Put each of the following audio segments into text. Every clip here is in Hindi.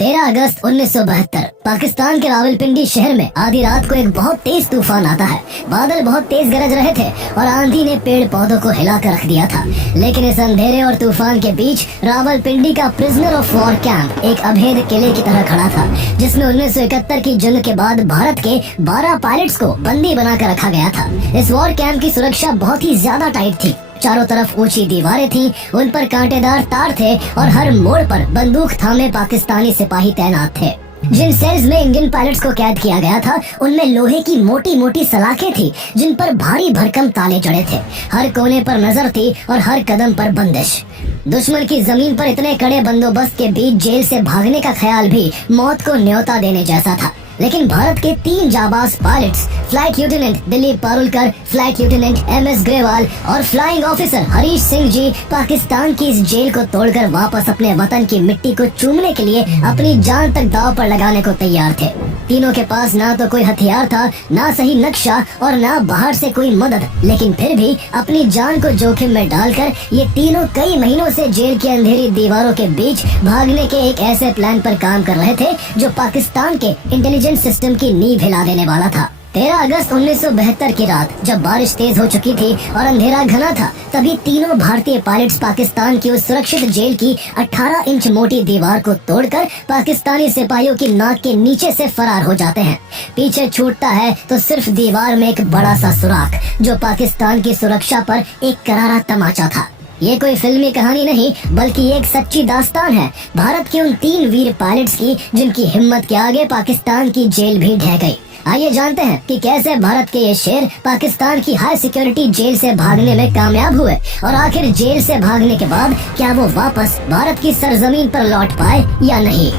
13 अगस्त 1972 पाकिस्तान के रावलपिंडी शहर में आधी रात को एक बहुत तेज तूफान आता है। बादल बहुत तेज गरज रहे थे और आंधी ने पेड़ पौधों को हिला कर रख दिया था। लेकिन इस अंधेरे और तूफान के बीच रावलपिंडी का प्रिजनर ऑफ वॉर कैंप एक अभेद किले की तरह खड़ा था, जिसमें 1971 की जंग के बाद भारत के 12 पायलट्स को बंदी बनाकर रखा गया था। इस वॉर कैंप की सुरक्षा बहुत ही ज्यादा टाइट थी। चारों तरफ ऊंची दीवारें थीं, उन पर कांटेदार तार थे और हर मोड़ पर बंदूक थामे पाकिस्तानी सिपाही तैनात थे। जिन सेल्स में इंडियन पायलट्स को कैद किया गया था, उनमें लोहे की मोटी मोटी सलाखें थी, जिन पर भारी भरकम ताले जड़े थे। हर कोने पर नजर थी और हर कदम पर बंदिश। दुश्मन की जमीन पर इतने कड़े बंदोबस्त के बीच जेल से भागने का ख्याल भी मौत को न्योता देने जैसा था। लेकिन भारत के 3 जाबाज pilots, flight lieutenant Dilip Parulkar, flight lieutenant MS Grewal और फ्लाइंग ऑफिसर हरीश सिंह जी पाकिस्तान की इस जेल को तोड़कर वापस अपने वतन की मिट्टी को चूमने के लिए अपनी जान तक दांव पर लगाने को तैयार थे। तीनों के पास ना तो कोई हथियार था, ना सही नक्शा और ना बाहर से कोई मदद, लेकिन फिर भी अपनी जान को जोखिम में डालकर ये तीनों कई महीनों से जेल की अंधेरी दीवारों के बीच भागने के एक ऐसे प्लान पर काम कर रहे थे जो पाकिस्तान के इंटेलिजेंस सिस्टम की नींव हिला देने वाला था। 13 अगस्त 1972 की रात जब बारिश तेज हो चुकी थी और अंधेरा घना था, तभी तीनों भारतीय पायलट्स पाकिस्तान की उस सुरक्षित जेल की 18 इंच मोटी दीवार को तोड़कर पाकिस्तानी सिपाहियों की नाक के नीचे से फरार हो जाते हैं। पीछे छूटता है तो सिर्फ दीवार में एक बड़ा सा सुराख, जो पाकिस्तान की सुरक्षा पर एक करारा तमाचा था। ये कोई फिल्मी कहानी नहीं, बल्कि एक सच्ची दास्तान है भारत के उन 3 वीर पायलट्स की, जिनकी हिम्मत के आगे पाकिस्तान की जेल भी ढह गई। आइए जानते हैं कि कैसे भारत के ये शेर पाकिस्तान की हाई सिक्योरिटी जेल से भागने में कामयाब हुए और आखिर जेल से भागने के बाद क्या वो वापस भारत की सरजमीन पर लौट पाए या नहीं।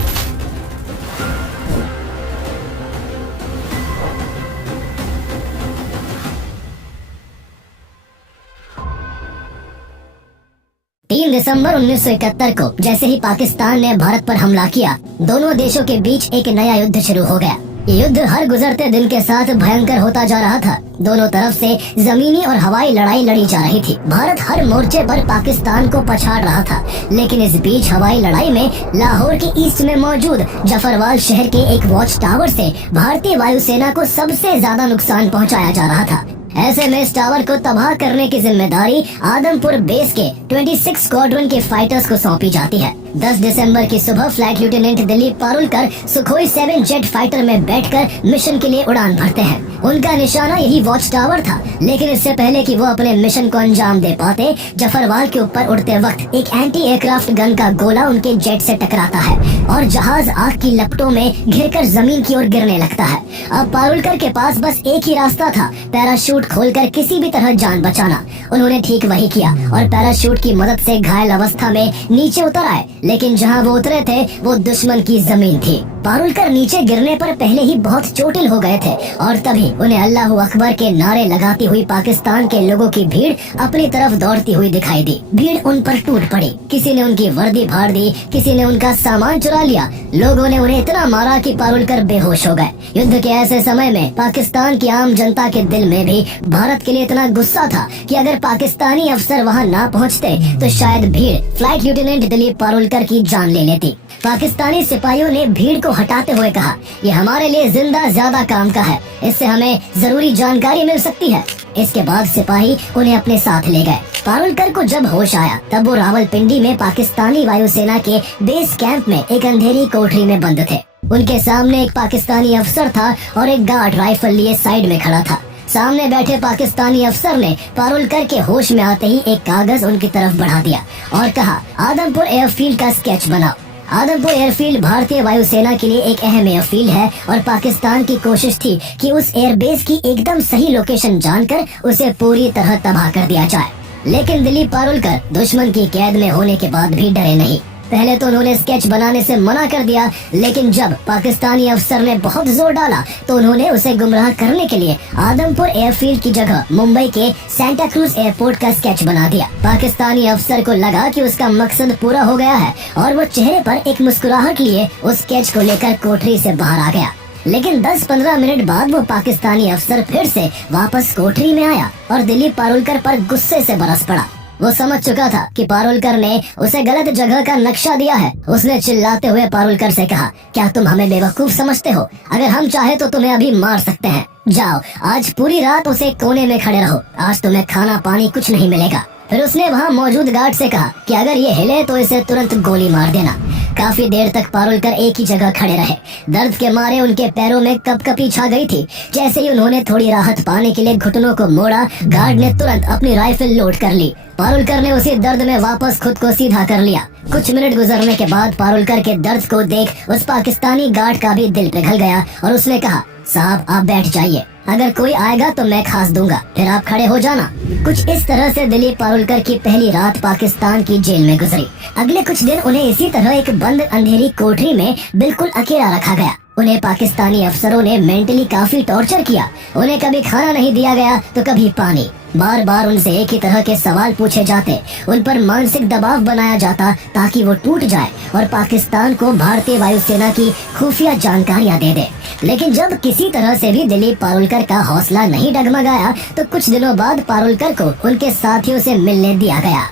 दिसंबर 1971 को जैसे ही पाकिस्तान ने भारत पर हमला किया, दोनों देशों के बीच एक नया युद्ध शुरू हो गया। ये युद्ध हर गुजरते दिन के साथ भयंकर होता जा रहा था। दोनों तरफ से जमीनी और हवाई लड़ाई लड़ी जा रही थी। भारत हर मोर्चे पर पाकिस्तान को पछाड़ रहा था, लेकिन इस बीच हवाई लड़ाई में लाहौर के ईस्ट में मौजूद जफरवाल शहर के एक वॉच टावर से भारतीय वायुसेना को सबसे ज्यादा नुकसान पहुंचाया जा रहा था। ऐसे में इस टावर को तबाह करने की जिम्मेदारी आदमपुर बेस के 26 स्क्वाड्रन के फाइटर्स को सौंपी जाती है। 10 दिसंबर की सुबह flight lieutenant Dilip Parulkar Sukhoi 7 jet fighter में बैठकर मिशन के लिए उड़ान भरते हैं। उनका निशाना यही वॉच टावर था, लेकिन इससे पहले कि वो अपने मिशन को अंजाम दे पाते, जफरवाल के ऊपर उड़ते वक्त एक एंटी एयरक्राफ्ट गन का गोला उनके जेट से टकराता है और जहाज आग की लपटों में घिरकर जमीन की ओर गिरने लगता है। अब पारुलकर के पास बस एक ही रास्ता था, पैराशूट खोलकर किसी भी तरह जान बचाना। उन्होंने ठीक वही किया और पैराशूट की मदद से घायल अवस्था में नीचे उतर आए, लेकिन जहां वो उतरे थे वो दुश्मन की जमीन थी। पारुलकर नीचे गिरने पर पहले ही बहुत चोटिल हो गए थे और तभी उन्हें अल्लाहू अकबर के नारे लगाती हुई पाकिस्तान के लोगों की भीड़ अपनी तरफ दौड़ती हुई दिखाई दी। भीड़ उन पर टूट पड़ी, किसी ने उनकी वर्दी फाड़ दी, किसी ने उनका सामान चुरा लिया। लोगों ने उन्हें इतना मारा कि पारुलकर बेहोश हो गए। युद्ध के ऐसे समय में पाकिस्तान की आम जनता के दिल में भी भारत के लिए इतना गुस्सा था कि अगर पाकिस्तानी अफसर वहां ना पहुंचते तो शायद भीड़ फ्लाइट लेफ्टिनेंट दिलीप पारुलकर की जान ले लेती। पाकिस्तानी सिपाहियों ने भीड़ को हटाते हुए कहा, ये हमारे लिए जिंदा ज्यादा काम का है, इससे हमें जरूरी जानकारी मिल सकती है। इसके बाद सिपाही उन्हें अपने साथ ले गए। पारुलकर को जब होश आया तब वो रावलपिंडी में पाकिस्तानी वायुसेना के बेस कैंप में एक अंधेरी कोठरी में बंद थे। उनके सामने एक पाकिस्तानी अफसर था और एक गार्ड राइफल लिए साइड में खड़ा था। सामने बैठे पाकिस्तानी अफसर ने पारुलकर के होश में आते ही एक कागज उनकी तरफ बढ़ा दिया और कहा, आदमपुर एयरफील्ड का स्केच बनाओ। आदमपुर एयरफील्ड भारतीय वायुसेना के लिए एक अहम एयरफील्ड है और पाकिस्तान की कोशिश थी कि उस एयरबेस की एकदम सही लोकेशन जानकर उसे पूरी तरह तबाह कर दिया जाए। लेकिन दिलीप पारुलकर दुश्मन की कैद में होने के बाद भी डरे नहीं। पहले तो उन्होंने स्केच बनाने से मना कर दिया, लेकिन जब पाकिस्तानी अफसर ने बहुत जोर डाला तो उन्होंने उसे गुमराह करने के लिए आदमपुर एयरफील्ड की जगह मुंबई के सेंटा क्रूज एयरपोर्ट का स्केच बना दिया। पाकिस्तानी अफसर को लगा कि उसका मकसद पूरा हो गया है और वो चेहरे पर एक मुस्कुराहट लिए उस स्केच को लेकर कोठरी से बाहर आ गया। लेकिन 10-15 मिनट बाद वो पाकिस्तानी अफसर फिर से वापस कोठरी में आया और दिलीप पारुलकर पर गुस्से से बरस पड़ा। वो समझ चुका था कि पारुलकर ने उसे गलत जगह का नक्शा दिया है। उसने चिल्लाते हुए पारुलकर से कहा, क्या तुम हमें बेवकूफ समझते हो? अगर हम चाहे तो तुम्हें अभी मार सकते हैं। जाओ, आज पूरी रात उसे कोने में खड़े रहो। आज तुम्हें खाना पानी कुछ नहीं मिलेगा। फिर उसने वहाँ मौजूद गार्ड से कहा कि अगर ये हिले तो इसे तुरंत गोली मार देना। काफी देर तक पारुलकर एक ही जगह खड़े रहे। दर्द के मारे उनके पैरों में कपकपी छा गई थी। जैसे ही उन्होंने थोड़ी राहत पाने के लिए घुटनों को मोड़ा, गार्ड ने तुरंत अपनी राइफल लोड कर ली। पारुलकर ने उसी दर्द में वापस खुद को सीधा कर लिया। कुछ मिनट गुजरने के बाद पारुलकर के दर्द को देख उस पाकिस्तानी गार्ड का भी दिल पिघल गया और उसने कहा, साहब आप बैठ जाइए, अगर कोई आएगा तो मैं खास दूंगा, फिर आप खड़े हो जाना। कुछ इस तरह से दिलीप पारुलकर की पहली रात पाकिस्तान की जेल में गुजरी। अगले कुछ दिन उन्हें इसी तरह एक बंद अंधेरी कोठरी में बिल्कुल अकेला रखा गया। उन्हें पाकिस्तानी अफसरों ने मेंटली काफी टॉर्चर किया। उन्हें कभी खाना नहीं दिया गया तो कभी पानी। बार बार उनसे एक ही तरह के सवाल पूछे जाते। उन पर मानसिक दबाव बनाया जाता ताकि वो टूट जाए और पाकिस्तान को भारतीय वायुसेना की खुफिया जानकारियां दे दे। लेकिन जब किसी तरह से भी दिलीप पारुलकर का हौसला नहीं डगमगाया तो कुछ दिनों बाद पारुलकर को उनके साथियों से मिलने दिया गया।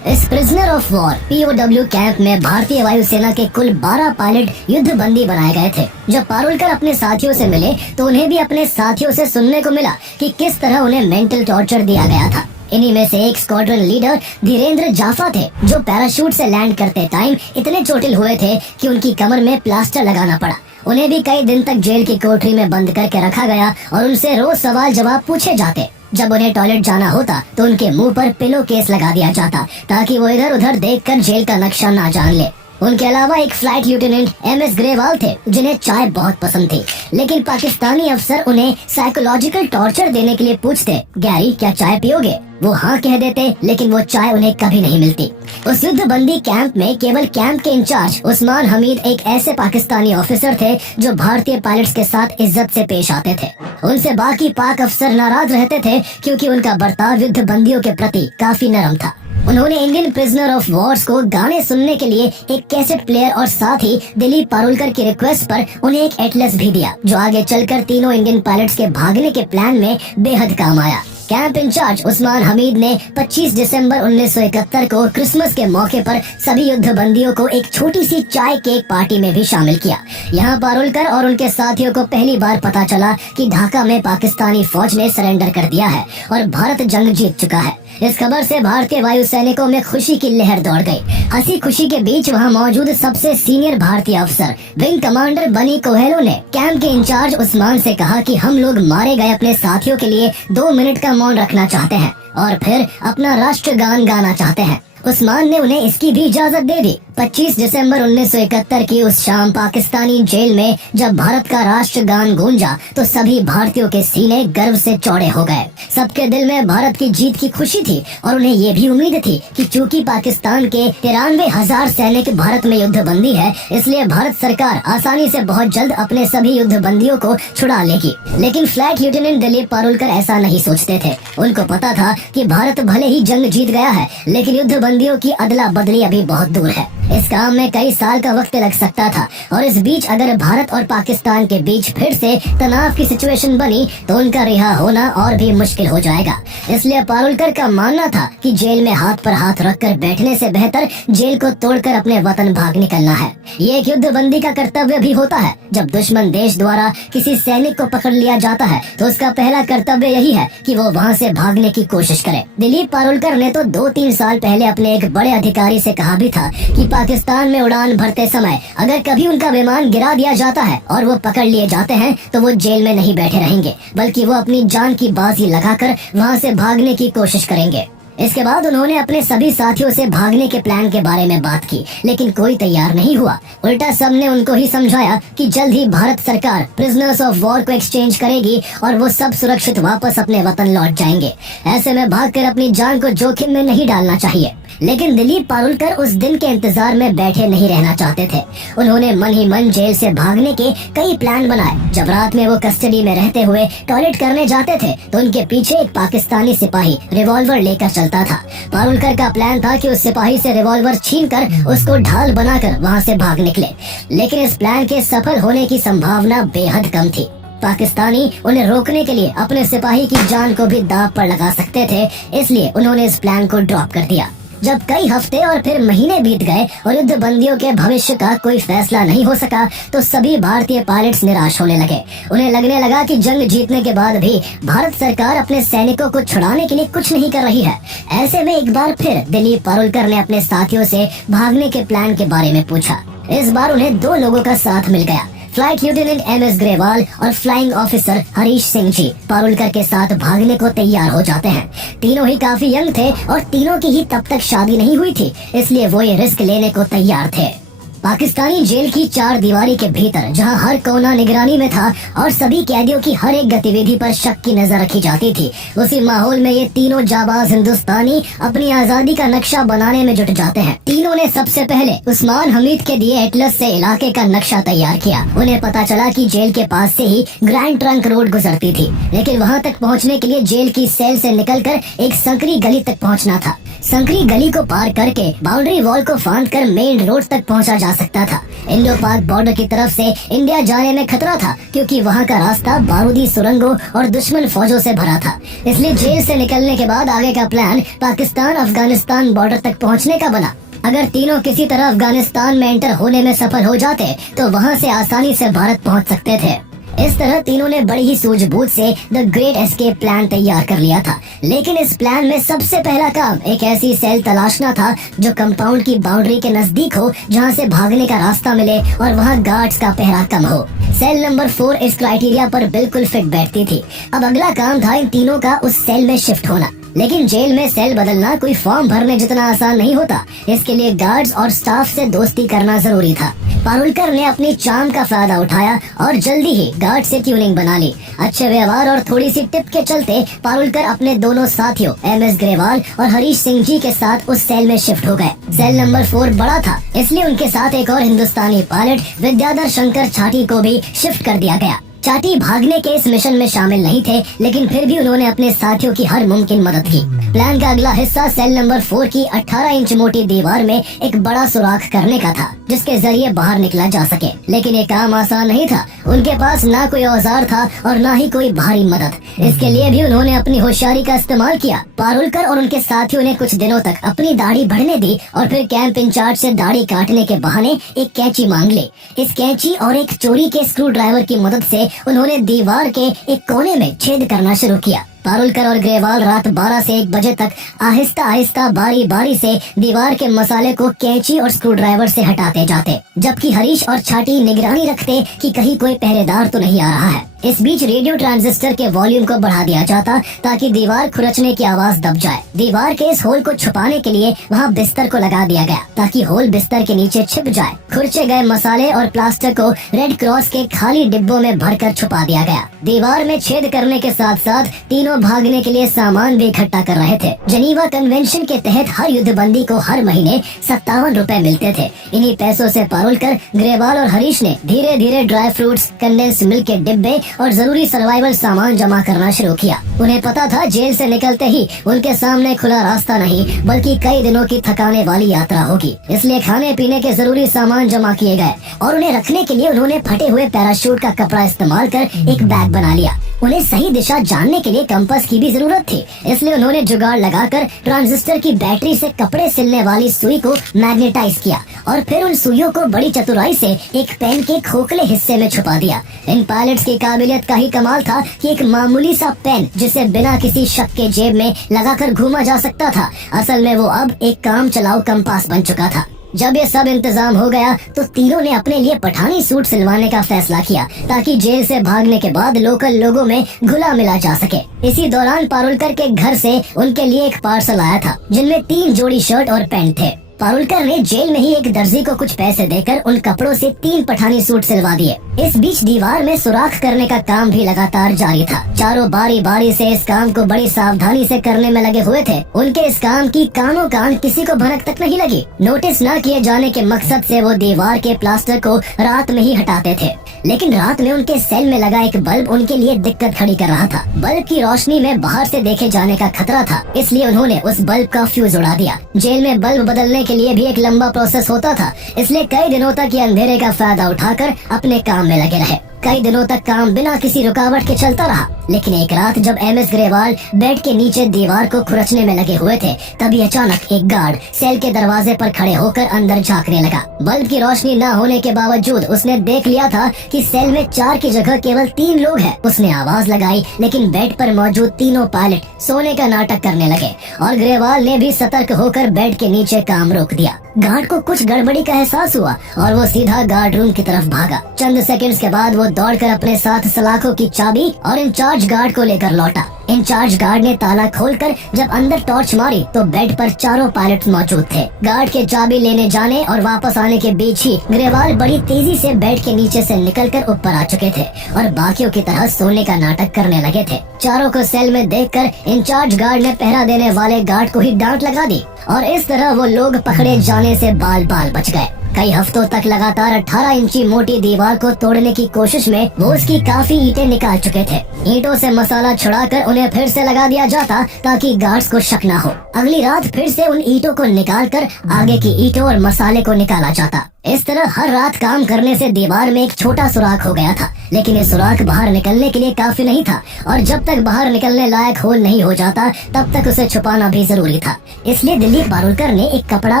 इस prisoner of war POW camp में भारतीय वायुसेना के कुल 12 पायलट युद्ध बंदी बनाए गए थे। जब पारुलकर अपने साथियों से मिले तो उन्हें भी अपने साथियों से सुनने को मिला कि किस तरह उन्हें मेंटल टॉर्चर दिया गया था। इन्हीं में से एक स्क्वाड्रन लीडर धीरेन्द्र जाफा थे, जो पैराशूट से लैंड करते टाइम इतने चोटिल हुए थे कि उनकी कमर में प्लास्टर लगाना पड़ा। उन्हें भी कई दिन तक जेल की कोठरी में बंद करके रखा गया और उनसे रोज सवाल जवाब पूछे जाते। जब उन्हें टॉयलेट जाना होता तो उनके मुंह पर पिलो केस लगा दिया जाता ताकि वो इधर उधर देखकर जेल का नक्शा ना जान ले। उनके अलावा एक फ्लाइट लेफ्टिनेंट MS ग्रेवाल थे, जिन्हें चाय बहुत पसंद थी। लेकिन पाकिस्तानी अफसर उन्हें साइकोलॉजिकल टॉर्चर देने के लिए पूछते, गैरी क्या चाय पियोगे? वो हाँ कह देते, लेकिन वो चाय उन्हें कभी नहीं मिलती। उस युद्ध बंदी कैंप में केवल कैंप के इंचार्ज उस्मान हमीद एक ऐसे पाकिस्तानी ऑफिसर थे जो भारतीय पायलट्स के साथ इज्जत से पेश आते थे। उनसे बाकी पाक अफसर नाराज रहते थे क्योंकि उनका बर्ताव युद्ध बंदियों के प्रति काफी नरम था। उन्होंने इंडियन प्रिजनर ऑफ वॉर्स को गाने सुनने के लिए एक कैसेट प्लेयर और साथ ही दिलीप पारुलकर की रिक्वेस्ट पर उन्हें एक एटलस भी दिया, जो आगे चलकर तीनों इंडियन पायलट्स के भागने के प्लान में बेहद काम आया। कैंप इंचार्ज उस्मान हमीद ने 25 दिसंबर 1971 को क्रिसमस के मौके पर सभी युद्ध बंदियों को एक छोटी सी चाय केक पार्टी में भी शामिल किया। यहाँ पारुलकर और उनके साथियों को पहली बार पता चला कि ढाका में पाकिस्तानी फौज ने सरेंडर कर दिया है और भारत जंग जीत चुका है। इस खबर से भारतीय वायु सैनिकों में खुशी की लहर दौड़ गई। हंसी खुशी के बीच वहाँ मौजूद सबसे सीनियर भारतीय अफसर विंग कमांडर बनी कोहेलो ने कैंप के इंचार्ज उस्मान से कहा कि हम लोग मारे गए अपने साथियों के लिए 2 मिनट का मौन रखना चाहते हैं और फिर अपना राष्ट्रगान गाना चाहते हैं। उस्मान ने उन्हें इसकी भी इजाजत दे दी। 25 दिसंबर 1971 की उस शाम पाकिस्तानी जेल में जब भारत का राष्ट्रगान गूंजा तो सभी भारतीयों के सीने गर्व से चौड़े हो गए। सबके दिल में भारत की जीत की खुशी थी और उन्हें ये भी उम्मीद थी कि चूंकि पाकिस्तान के 93,000 सैनिक भारत में युद्ध बंदी है, इसलिए भारत सरकार आसानी से बहुत जल्द अपने सभी युद्ध बंदियों को छुड़ा लेगी। लेकिन फ्लाइट लेफ्टिनेंट दिलीप पारुलकर ऐसा नहीं सोचते थे। उनको पता था कि भारत भले ही जंग जीत गया है, लेकिन युद्ध बंदियों की अदला बदली अभी बहुत दूर है। इस काम में कई साल का वक्त लग सकता था और इस बीच अगर भारत और पाकिस्तान के बीच फिर से तनाव की सिचुएशन बनी तो उनका रिहा होना और भी मुश्किल हो जाएगा। इसलिए पारुलकर का मानना था कि जेल में हाथ पर हाथ रखकर बैठने से बेहतर जेल को तोड़कर अपने वतन भाग निकलना है। ये एक युद्ध बंदी का कर्तव्य भी होता है। जब दुश्मन देश द्वारा किसी सैनिक को पकड़ लिया जाता है तो उसका पहला कर्तव्य यही है कि वो वहाँ से भागने की कोशिश करे। दिलीप पारुलकर ने तो 2-3 साल पहले अपने एक बड़े अधिकारी से कहा भी था कि पाकिस्तान में उड़ान भरते समय अगर कभी उनका विमान गिरा दिया जाता है और वो पकड़ लिए जाते हैं तो वो जेल में नहीं बैठे रहेंगे, बल्कि वो अपनी जान की बाजी लगाकर वहाँ से भागने की कोशिश करेंगे। इसके बाद उन्होंने अपने सभी साथियों से भागने के प्लान के बारे में बात की, लेकिन कोई तैयार नहीं हुआ। उल्टा सबने उनको ही समझाया कि जल्द ही भारत सरकार प्रिजनर्स ऑफ वॉर को एक्सचेंज करेगी और वो सब सुरक्षित वापस अपने वतन लौट जाएंगे। ऐसे में भागकर अपनी जान को जोखिम में नहीं डालना चाहिए। लेकिन दिलीप पारुलकर उस दिन के इंतजार में बैठे नहीं रहना चाहते थे। उन्होंने मन ही मन जेल से भागने के कई प्लान बनाए। जब रात में वो कस्टडी में रहते हुए टॉयलेट करने जाते थे तो उनके पीछे एक पाकिस्तानी सिपाही रिवॉल्वर लेकर चलता था। पारुलकर का प्लान था कि उस सिपाही से रिवॉल्वर छीनकर उसको ढाल बनाकर वहाँ से भाग निकले, लेकिन इस प्लान के सफल होने की संभावना बेहद कम थी। पाकिस्तानी उन्हें रोकने के लिए अपने सिपाही की जान को भी दांव पर लगा सकते थे, इसलिए उन्होंने इस प्लान को ड्रॉप कर दिया। जब कई हफ्ते और फिर महीने बीत गए और युद्ध बंदियों के भविष्य का कोई फैसला नहीं हो सका, तो सभी भारतीय पायलट्स निराश होने लगे। उन्हें लगने लगा कि जंग जीतने के बाद भी भारत सरकार अपने सैनिकों को छुड़ाने के लिए कुछ नहीं कर रही है। ऐसे में एक बार फिर दिलीप पारुलकर ने अपने साथियों से भागने के प्लान के बारे में पूछा। इस बार उन्हें दो लोगों का साथ मिल गया। Flight lieutenant M S. ग्रेवाल और फ्लाइंग ऑफिसर हरीश सिंह जी पारुलकर के साथ भागने को तैयार हो जाते हैं। तीनों ही काफी यंग थे और तीनों की ही तब तक शादी नहीं हुई थी, इसलिए वो ये रिस्क लेने को तैयार थे। पाकिस्तानी जेल की चार दीवारी के भीतर, जहां हर कोना निगरानी में था और सभी कैदियों की हर एक गतिविधि पर शक की नजर रखी जाती थी, उसी माहौल में ये तीनों जाबाज हिंदुस्तानी अपनी आजादी का नक्शा बनाने में जुट जाते हैं। तीनों ने सबसे पहले उस्मान हमीद के दिए एटलस से इलाके का नक्शा तैयार किया। उन्हें पता चला कि जेल के पास से ही ग्रैंड ट्रंक रोड गुजरती थी, लेकिन वहाँ तक पहुँचने के लिए जेल की सेल से निकलकर एक संकरी गली तक पहुँचना था। संकरी गली को पार करके बाउंड्री वॉल को फांद कर मेन रोड तक पहुंचा जा सकता था। इंडो पाक बॉर्डर की तरफ से इंडिया जाने में खतरा था, क्योंकि वहां का रास्ता बारूदी सुरंगों और दुश्मन फौजों से भरा था। इसलिए जेल से निकलने के बाद आगे का प्लान पाकिस्तान अफगानिस्तान बॉर्डर तक पहुंचने का बना। अगर तीनों किसी तरह अफगानिस्तान में एंटर होने में सफल हो जाते, तो वहां से आसानी से भारत पहुंच सकते थे। इस तरह तीनों ने बड़ी ही सूझबूझ से द ग्रेट एस्केप प्लान तैयार कर लिया था। लेकिन इस प्लान में सबसे पहला काम एक ऐसी सेल तलाशना था जो कंपाउंड की बाउंड्री के नजदीक हो, जहां से भागने का रास्ता मिले और वहां गार्ड्स का पहरा कम हो। सेल नंबर 4 इस क्राइटेरिया पर बिल्कुल फिट बैठती थी। अब अगला काम था इन तीनों का उस सेल में शिफ्ट होना। लेकिन जेल में सेल बदलना कोई फॉर्म भरने जितना आसान नहीं होता। इसके लिए गार्ड्स और स्टाफ से दोस्ती करना जरूरी था। पारुलकर ने अपनी चाम का फायदा उठाया और जल्दी ही गार्ड से ट्यूनिंग बना ली। अच्छे व्यवहार और थोड़ी सी टिप के चलते पारुलकर अपने दोनों साथियों एम.एस. ग्रेवाल और हरीश सिंह जी के साथ उस सेल में शिफ्ट हो गए। सेल नंबर 4 बड़ा था, इसलिए उनके साथ एक और हिंदुस्तानी पायलट विद्याधर शंकर छाटी को भी शिफ्ट कर दिया गया। चाटी भागने के इस मिशन में शामिल नहीं थे, लेकिन फिर भी उन्होंने अपने साथियों की हर मुमकिन मदद की। प्लान का अगला हिस्सा सेल नंबर 4 की 18 इंच मोटी दीवार में एक बड़ा सुराख करने का था, जिसके जरिए बाहर निकला जा सके। लेकिन ये काम आसान नहीं था। उनके पास ना कोई औजार था और ना ही कोई भारी मदद। इसके लिए भी उन्होंने अपनी होशियारी का इस्तेमाल किया। पारुलकर और उनके साथियों ने कुछ दिनों तक अपनी दाढ़ी बढ़ने दी और फिर कैंप इंचार्ज से दाढ़ी काटने के बहाने एक कैंची मांग ली। इस कैंची और एक चोरी के स्क्रू ड्राइवर की मदद से उन्होंने दीवार के एक कोने में छेद करना शुरू किया। पारुलकर और ग्रेवाल रात 12 से 1 बजे तक आहिस्ता आहिस्ता बारी बारी से दीवार के मसाले को कैंची और स्क्रू ड्राइवर से हटाते जाते, जबकि हरीश और छाटी निगरानी रखते कि कहीं कोई पहरेदार तो नहीं आ रहा है। इस बीच रेडियो ट्रांजिस्टर के वॉल्यूम को बढ़ा दिया जाता ताकि दीवार खुरचने की आवाज दब जाए। दीवार के इस होल को छुपाने के लिए वहाँ बिस्तर को लगा दिया गया ताकि होल बिस्तर के नीचे छिप जाए। खुरचे गए मसाले और प्लास्टर को रेड क्रॉस के खाली डिब्बों में भरकर छुपा दिया गया। दीवार में छेद करने के साथ साथ तीनों भागने के लिए सामान भी इकट्ठा कर रहे थे। जनीवा कन्वेंशन के तहत हर युद्धबंदी को हर महीने 57 रुपए मिलते थे। इन्हीं पैसों से पारुलकर, ग्रेवाल और हरीश ने धीरे धीरे ड्राई फ्रूट्स, कंडेंस्ड मिल्क के डिब्बे और जरूरी सर्वाइवल सामान जमा करना शुरू किया। उन्हें पता था जेल से निकलते ही उनके सामने खुला रास्ता नहीं, बल्कि कई दिनों की थकाने वाली यात्रा होगी। इसलिए खाने पीने के जरूरी सामान जमा किए गए और उन्हें रखने के लिए उन्होंने फटे हुए पैराशूट का कपड़ा इस्तेमाल कर एक बैग बना लिया। उन्हें सही दिशा जानने के लिए कंपास की भी जरूरत थी, इसलिए उन्होंने जुगाड़ लगाकर ट्रांजिस्टर की बैटरी से कपड़े सिलने वाली सुई को मैग्नेटाइज किया और फिर उन सुइयों को बड़ी चतुराई से एक पेन के खोखले हिस्से में छुपा दिया। इन पायलट्स की काबिलियत का ही कमाल था कि एक मामूली सा पेन जिसे बिना किसी शक के जेब में लगाकर घूमा जा सकता था, असल में वो अब एक काम चलाऊ कंपास बन चुका था। जब ये सब इंतजाम हो गया तो तीनों ने अपने लिए पठानी सूट सिलवाने का फैसला किया ताकि जेल से भागने के बाद लोकल लोगों में घुला मिला जा सके। इसी दौरान पारुलकर के घर से उनके लिए एक पार्सल आया था, जिनमें 3 जोड़ी शर्ट और पैंट थे। पारुलकर ने जेल में ही एक दर्जी को कुछ पैसे देकर उन कपड़ों से 3 पठानी सूट सिलवा दिए। इस बीच दीवार में सुराख करने का काम भी लगातार जारी था। चारों बारी बारी से इस काम को बड़ी सावधानी से करने में लगे हुए थे। उनके इस काम की कानों कान किसी को भनक तक नहीं लगी। नोटिस न किए जाने के मकसद से वो दीवार के प्लास्टर को रात में ही हटाते थे, लेकिन रात में उनके सेल में लगा एक बल्ब उनके लिए दिक्कत खड़ी कर रहा था। बल्ब की रोशनी में बाहर से देखे जाने का खतरा था, इसलिए उन्होंने उस बल्ब का फ्यूज उड़ा दिया। जेल में बल्ब बदलने के लिए भी एक लंबा प्रोसेस होता था, इसलिए कई दिनों तक ये अंधेरे का फायदा उठाकर अपने काम में लगे रहे। कई दिनों तक काम बिना किसी रुकावट के चलता रहा। लेकिन एक रात जब एमएस ग्रेवाल बेड के नीचे दीवार को खुरचने में लगे हुए थे, तभी अचानक एक गार्ड सेल के दरवाजे पर खड़े होकर अंदर झांकने लगा। बल्ब की रोशनी न होने के बावजूद उसने देख लिया था कि सेल में 4 की जगह केवल 3 लोग हैं। उसने आवाज लगाई, लेकिन बेड पर मौजूद तीनों पायलट सोने का नाटक करने लगे और ग्रेवाल ने भी सतर्क होकर बेड के नीचे काम रोक दिया। गार्ड को कुछ गड़बड़ी का एहसास हुआ और वो सीधा गार्ड रूम की तरफ भागा। चंद सेकंड्स के बाद वो दौड़कर अपने साथ सलाखों की चाबी और इंचार्ज गार्ड को लेकर लौटा। इंचार्ज गार्ड ने ताला खोलकर जब अंदर टॉर्च मारी तो बेड पर 4 पायलट मौजूद थे। गार्ड के चाबी लेने जाने और वापस आने के बीच ही ग्रेवाल बड़ी तेजी से बेड के नीचे से निकलकर ऊपर आ चुके थे और बाकियों की तरह सोने का नाटक करने लगे थे। चारों को सेल में देखकर इंचार्ज गार्ड ने पहरा देने वाले गार्ड को ही डांट लगा दी और इस तरह वो लोग पकड़े जाने से बाल बाल बच गए। कई हफ्तों तक लगातार 18 इंची मोटी दीवार को तोड़ने की कोशिश में वो उसकी काफी ईंटें निकाल चुके थे। ईंटों से मसाला छुड़ाकर उन्हें फिर से लगा दिया जाता ताकि गार्ड्स को शक न हो। अगली रात फिर से उन ईंटों को निकालकर आगे की ईंटों और मसाले को निकाला जाता। इस तरह हर रात काम करने से दीवार में एक छोटा सुराख हो गया था, लेकिन ये सुराख बाहर निकलने के लिए काफी नहीं था और जब तक बाहर निकलने लायक होल नहीं हो जाता तब तक उसे छुपाना भी जरूरी था। इसलिए दिलीप पारुलकर ने एक कपड़ा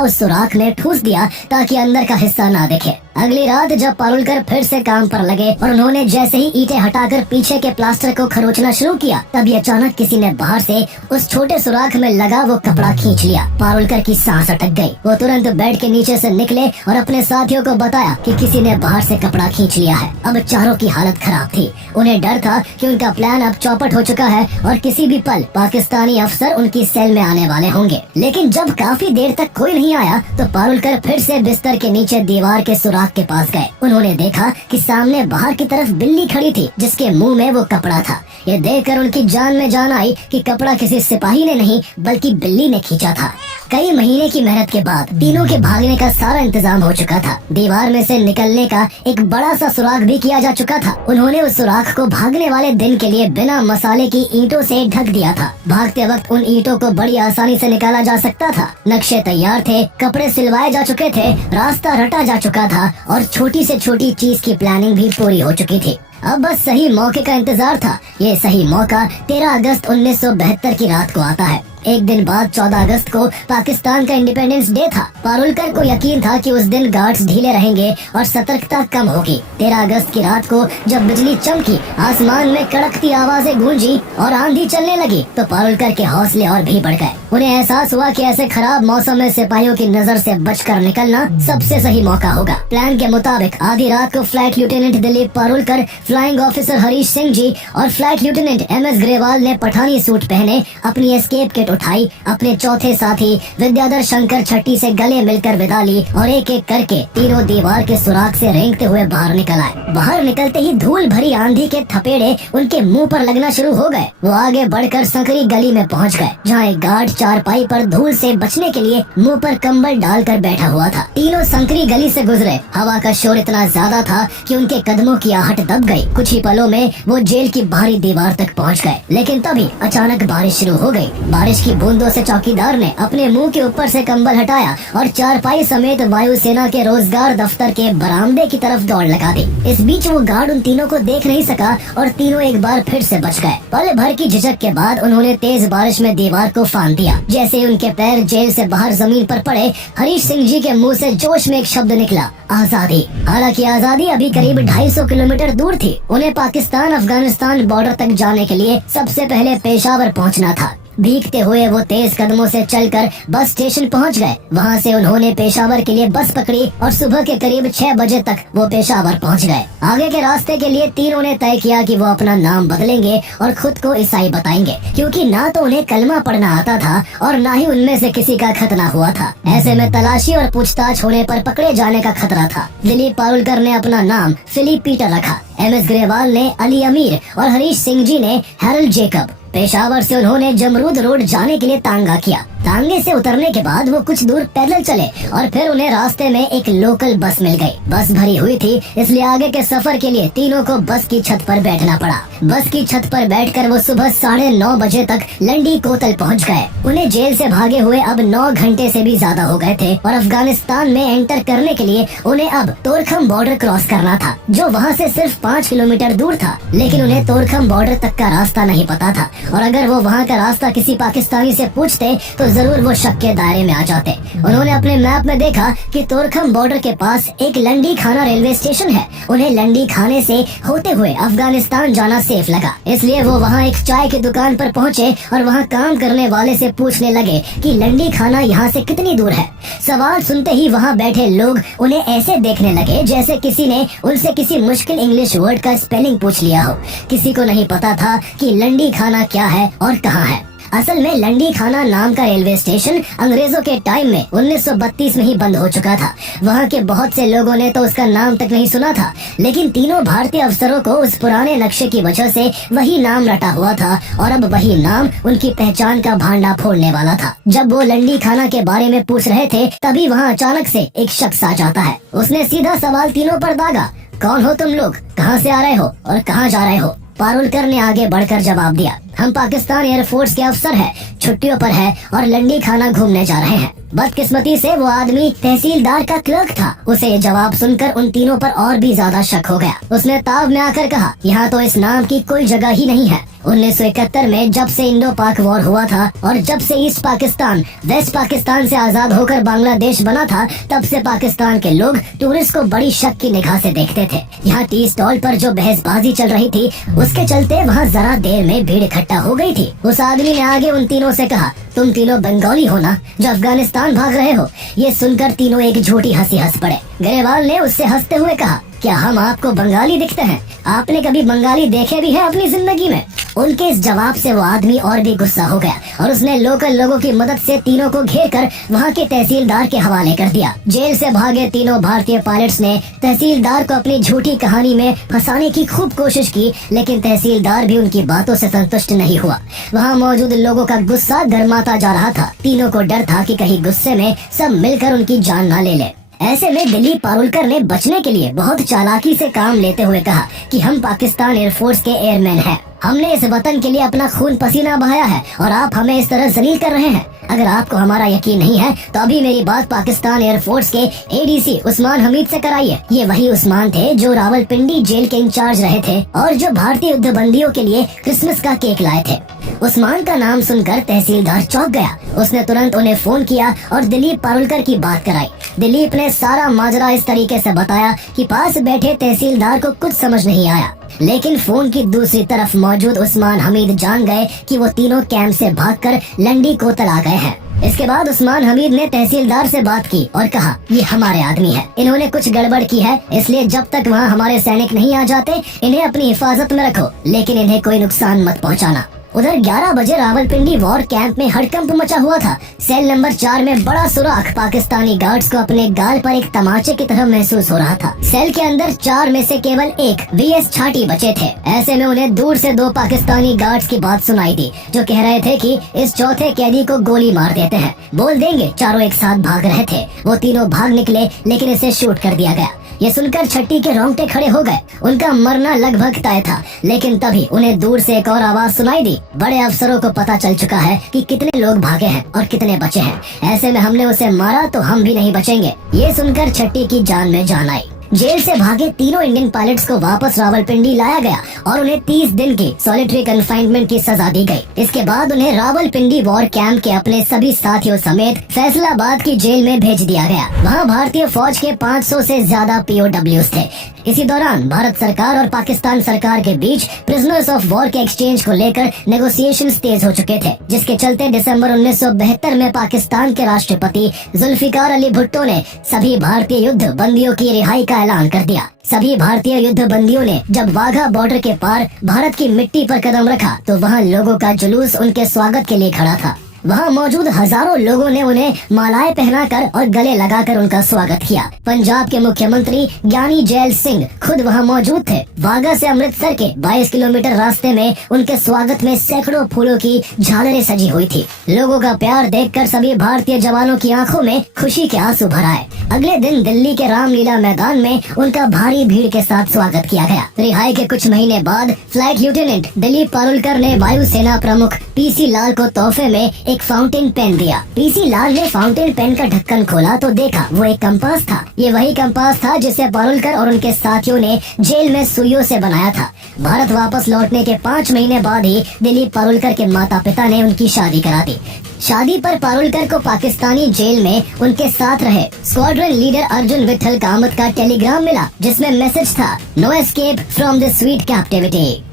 उस सुराख में ठूस दिया ताकि अंदर का हिस्सा ना दिखे। अगली रात जब पारुलकर फिर से काम पर लगे और उन्होंने जैसे ही ईंटें हटाकर पीछे के प्लास्टर को खरोचना शुरू किया, तभी अचानक किसी ने बाहर से उस छोटे सुराख में लगा वो कपड़ा खींच लिया। पारुलकर की सांस अटक गई। वो तुरंत बेड के नीचे से निकले और अपने साथियों को बताया कि किसी ने बाहर से कपड़ा खींच लिया है। अब चारों की हालत खराब थी। उन्हें डर था कि उनका प्लान अब चौपट हो चुका है और किसी भी पल पाकिस्तानी अफसर उनकी सेल में आने वाले होंगे। लेकिन जब काफी देर तक कोई नहीं आया तो पारुलकर फिर से बिस्तर के नीचे दीवार के सुराख के पास गए। उन्होंने देखा कि सामने बाहर की तरफ बिल्ली खड़ी थी जिसके मुंह में वो कपड़ा था। ये देखकर उनकी जान में जान आई कि कपड़ा किसी सिपाही ने नहीं बल्कि बिल्ली ने खींचा था। कई महीने की मेहनत के बाद तीनों के भागने का सारा इंतजाम हो चुका था। दीवार में से निकलने का एक बड़ा सा सुराख भी किया जा चुका था। उन्होंने उस सुराख को भागने वाले दिन के लिए बिना मसाले की ईंटों से ढक दिया था। भागते वक्त उन ईंटों को बड़ी आसानी से निकाला जा सकता था। नक्शे तैयार थे, कपड़े सिलवाए जा चुके थे, रास्ता रटा जा चुका था और छोटी से छोटी चीज की प्लानिंग भी पूरी हो चुकी थी। अब बस सही मौके का इंतजार था। ये सही मौका 13 अगस्त 1972 की रात को आता है। एक दिन बाद 14 अगस्त को पाकिस्तान का इंडिपेंडेंस डे था। पारुलकर को यकीन था कि उस दिन गार्ड्स ढीले रहेंगे और सतर्कता कम होगी। 13 अगस्त की रात को जब बिजली चमकी, आसमान में कड़कती आवाजें गूंजी और आंधी चलने लगी तो पारुलकर के हौसले और भी बढ़ गए। उन्हें एहसास हुआ कि ऐसे खराब मौसम में सिपाहियों की नजर से बचकर निकलना सबसे सही मौका होगा। प्लान के मुताबिक आधी रात को flight lieutenant Dilip Parulkar, flying officer Harish Singh ji और फ्लाइट लेफ्टिनेंट एमएस ग्रेवाल ने पठानी सूट पहने अपनी एस्केप किट उठाई, अपने चौथे साथी विद्याधर शंकर छट्टी से गले मिलकर विदा ली और एक एक करके तीनों दीवार के सुराख से रेंगते हुए बाहर निकल आए। बाहर निकलते ही धूल भरी आंधी के थपेड़े उनके मुंह पर लगना शुरू हो गए। वो आगे बढ़कर संकरी गली में पहुंच गए जहां एक गार्ड चारपाई पर धूल से बचने के लिए मुंह पर कंबल डालकर बैठा हुआ था। तीनों संकरी गली से गुजरे। हवा का शोर इतना ज्यादा था कि उनके कदमों की आहट दब गई। कुछ ही पलों में वो जेल की बाहरी दीवार तक पहुंच गए। लेकिन तभी अचानक बारिश शुरू हो गई। बारिश की बूंदों से चौकीदार ने अपने मुंह के ऊपर से कंबल हटाया और चारपाई समेत वायुसेना के रोजगार दफ्तर के बरामदे की तरफ दौड़ लगा दी। इस बीच वो गार्ड उन तीनों को देख नहीं सका और तीनों एक बार फिर से बच गए। पल भर की झिझक के बाद उन्होंने तेज बारिश में दीवार को फांद दिया। जैसे उनके पैर जेल से बाहर जमीन पर पड़े, हरीश सिंह जी के मुंह से जोश में एक शब्द निकला, आजादी। हालांकि आजादी अभी करीब 250 किलोमीटर दूर थी। उन्हें पाकिस्तान अफगानिस्तान बॉर्डर तक जाने के लिए सबसे पहले पेशावर पहुंचना था। भीगते हुए वो तेज कदमों से चलकर बस स्टेशन पहुंच गए। वहां से उन्होंने पेशावर के लिए बस पकड़ी और सुबह के करीब 6 बजे तक वो पेशावर पहुंच गए। आगे के रास्ते के लिए तीनों ने तय किया कि वो अपना नाम बदलेंगे और खुद को ईसाई बताएंगे, क्योंकि ना तो उन्हें कलमा पढ़ना आता था और ना ही उनमें से किसी का खतना हुआ था। ऐसे में तलाशी और पूछताछ होने पर पकड़े जाने का खतरा था। दिलीप पारुलकर ने अपना नाम फिलिप पीटर रखा। एमएस ग्रेवाल ने अली अमीर और हरीश सिंह जी ने हैरल्ड जेकब। पेशावर से उन्होंने जमरूद रोड जाने के लिए तांगा किया। तांगे से उतरने के बाद वो कुछ दूर पैदल चले और फिर उन्हें रास्ते में एक लोकल बस मिल गई। बस भरी हुई थी, इसलिए आगे के सफर के लिए तीनों को बस की छत पर बैठना पड़ा। बस की छत पर बैठकर वो सुबह 9:30 बजे तक लंडी कोतल पहुंच गए। उन्हें जेल से भागे हुए अब 9 घंटे से भी ज्यादा हो गए थे और अफगानिस्तान में एंटर करने के लिए उन्हें अब तोरखम बॉर्डर क्रॉस करना था, जो वहाँ से सिर्फ 5 किलोमीटर दूर था। लेकिन उन्हें तोरखम बॉर्डर तक का रास्ता नहीं पता था और अगर वो वहाँ का रास्ता किसी पाकिस्तानी से पूछते तो जरूर वो शक के दायरे में आ जाते। उन्होंने अपने मैप में देखा कि तोरखम बॉर्डर के पास एक लंडी खाना रेलवे स्टेशन है। उन्हें लंडी खाने से होते हुए अफगानिस्तान जाना सेफ लगा, इसलिए वो वहाँ एक चाय की दुकान पर पहुँचे और वहाँ काम करने वाले से पूछने लगे कि लंडी खाना यहाँ से कितनी दूर है। सवाल सुनते ही वहाँ बैठे लोग उन्हें ऐसे देखने लगे जैसे किसी ने उनसे किसी मुश्किल इंग्लिश वर्ड का स्पेलिंग पूछ लिया हो। किसी को नहीं पता था कि लंडी खाना क्या है और कहाँ है। असल में लंडी खाना नाम का रेलवे स्टेशन अंग्रेजों के टाइम में 1932 में ही बंद हो चुका था। वहाँ के बहुत से लोगों ने तो उसका नाम तक नहीं सुना था, लेकिन तीनों भारतीय अफसरों को उस पुराने नक्शे की वजह से वही नाम रटा हुआ था और अब वही नाम उनकी पहचान का भांडा फोड़ने वाला था। जब वो लंडी खाना के बारे में पूछ रहे थे तभी वहाँ अचानक से एक शख्स आ जाता है। उसने सीधा सवाल तीनों पर दागा, कौन हो तुम लोग, कहाँ से आ रहे हो और कहाँ जा रहे हो। पारुलकर ने आगे बढ़कर जवाब दिया, हम पाकिस्तान एयरफोर्स के अफसर हैं, छुट्टियों पर है और लंडी खाना घूमने जा रहे हैं। बदकिस्मती से वो आदमी तहसीलदार का क्लर्क था। उसे ये जवाब सुनकर उन तीनों पर और भी ज्यादा शक हो गया। उसने ताव में आकर कहा, यहाँ तो इस नाम की कोई जगह ही नहीं है। 1971 में जब से इंडो पाक वॉर हुआ था और जब से ईस्ट पाकिस्तान वेस्ट पाकिस्तान से आजाद होकर बांग्लादेश बना था, तब से पाकिस्तान के लोग टूरिस्ट को बड़ी शक की निगाह से देखते थे। यहाँ टी स्टॉल पर जो बहसबाजी चल रही थी उसके चलते वहाँ जरा देर में भीड़ इकट्ठा हो गई थी। उस आदमी ने आगे उन तीनों से कहा, तुम तीनों बंगाली हो ना, जो अफगानिस्तान भाग रहे हो। ये सुनकर तीनों एक झूठी हंसी हंस पड़े। ग्रेवाल ने उससे हंसते हुए कहा, क्या हम आपको बंगाली दिखते हैं? आपने कभी बंगाली देखे भी हैं अपनी जिंदगी में? उनके इस जवाब से वो आदमी और भी गुस्सा हो गया और उसने लोकल लोगों की मदद से तीनों को घेर कर वहाँ के तहसीलदार के हवाले कर दिया। जेल से भागे तीनों भारतीय पायलट्स ने तहसीलदार को अपनी झूठी कहानी में फंसाने की खूब कोशिश की, लेकिन तहसीलदार भी उनकी बातों से संतुष्ट नहीं हुआ। वहाँ मौजूद लोगों का गुस्सा गर्माता जा रहा था। तीनों को डर था कि कहीं गुस्से में सब मिलकर उनकी जान ना ले ले। ऐसे में दिलीप पारुलकर ने बचने के लिए बहुत चालाकी से काम लेते हुए कहा कि हम पाकिस्तान एयरफोर्स के एयरमैन हैं। हमने इस वतन के लिए अपना खून पसीना बहाया है और आप हमें इस तरह जलील कर रहे हैं। अगर आपको हमारा यकीन नहीं है तो अभी मेरी बात पाकिस्तान एयरफोर्स के एडीसी उस्मान हमीद से कराइए। ये वही उस्मान थे जो रावलपिंडी जेल के इंचार्ज रहे थे और जो भारतीय युद्ध बंदियों के लिए क्रिसमस का केक लाए थे। उस्मान का नाम सुनकर तहसीलदार चौंक गया। उसने तुरंत उन्हें फोन किया और दिलीप पारुलकर की बात कराई। दिलीप ने सारा माजरा इस तरीके से बताया कि पास बैठे तहसीलदार को कुछ समझ नहीं आया, लेकिन फोन की दूसरी तरफ मौजूद उस्मान हमीद जान गए कि वो तीनों कैंप से भागकर लंडी कोतल आ गए हैं। इसके बाद उस्मान हमीद ने तहसीलदार से बात की और कहा, ये हमारे आदमी है, इन्होंने कुछ गड़बड़ की है, इसलिए जब तक वहाँ हमारे सैनिक नहीं आ जाते इन्हें अपनी हिफाजत में रखो, लेकिन इन्हें कोई नुकसान मत पहुँचाना। उधर 11 बजे रावलपिंडी वॉर कैंप में हड़कंप मचा हुआ था। सेल नंबर 4 में बड़ा सुराख पाकिस्तानी गार्ड्स को अपने गाल पर एक तमाचे की तरह महसूस हो रहा था। सेल के अंदर 4 में से केवल एक वीएस छाटी बचे थे। ऐसे में उन्हें दूर से 2 पाकिस्तानी गार्ड्स की बात सुनाई दी जो कह रहे थे कि इस चौथे कैदी को गोली मार देते हैं, बोल देंगे। चारों एक साथ भाग रहे थे। वो तीनों भाग निकले, लेकिन इसे शूट कर दिया गया। ये सुनकर छट्टी के रोंगटे खड़े हो गए। उनका मरना लगभग तय था, लेकिन तभी उन्हें दूर से एक और आवाज सुनाई दी। बड़े अफसरों को पता चल चुका है कि कितने लोग भागे हैं और कितने बचे हैं। ऐसे में हमने उसे मारा तो हम भी नहीं बचेंगे। ये सुनकर छट्टी की जान में जान आई। जेल से भागे तीनों इंडियन पायलट्स को वापस रावलपिंडी लाया गया और उन्हें 30 दिन की सॉलिटरी कन्फाइनमेंट की सजा दी गई। इसके बाद उन्हें रावलपिंडी वॉर कैंप के अपने सभी साथियों समेत फैसलाबाद की जेल में भेज दिया गया। वहाँ भारतीय फौज के 500 से ज्यादा POWs थे। इसी दौरान भारत सरकार और पाकिस्तान सरकार के बीच प्रिजनर्स ऑफ वॉर के एक्सचेंज को लेकर नेगोशिएशंस तेज हो चुके थे, जिसके चलते दिसंबर 1972 में पाकिस्तान के राष्ट्रपति जुल्फिकार अली भुट्टो ने सभी भारतीय युद्ध बंदियों की रिहाई का ऐलान कर दिया। सभी भारतीय युद्ध बंदियों ने जब वाघा बॉर्डर के पार भारत की मिट्टी पर कदम रखा तो वहाँ लोगों का जुलूस उनके स्वागत के लिए खड़ा था। वहाँ मौजूद हजारों लोगों ने उन्हें मालाएं पहनाकर और गले लगाकर उनका स्वागत किया। पंजाब के मुख्यमंत्री ज्ञानी जैल सिंह खुद वहाँ मौजूद थे। वाघा से अमृतसर के 22 किलोमीटर रास्ते में उनके स्वागत में सैकड़ों फूलों की झालरें सजी हुई थी। लोगों का प्यार देखकर सभी भारतीय जवानों की आंखों में खुशी के आंसू भर आए। अगले दिन दिल्ली के रामलीला मैदान में उनका भारी भीड़ के साथ स्वागत किया गया। रिहाई के कुछ महीने बाद फ्लाइट लेफ्टिनेंट दिलीप पारुलकर ने वायुसेना प्रमुख पीसी लाल को तोहफे में एक फाउंटेन पेन दिया। पीसी लाल ने फाउंटेन पेन का ढक्कन खोला तो देखा वो एक कंपास था। ये वही कंपास था जिसे पारुलकर और उनके साथियों ने जेल में सुइयों से बनाया था। भारत वापस लौटने के 5 महीने बाद ही दिलीप पारुलकर के माता पिता ने उनकी शादी करा दी। शादी पर पारुलकर को पाकिस्तानी जेल में उनके साथ रहे स्क्वाड्रन लीडर अर्जुन विठल कामत का टेलीग्राम मिला, जिसमें मैसेज था, no escape from the sweet captivity.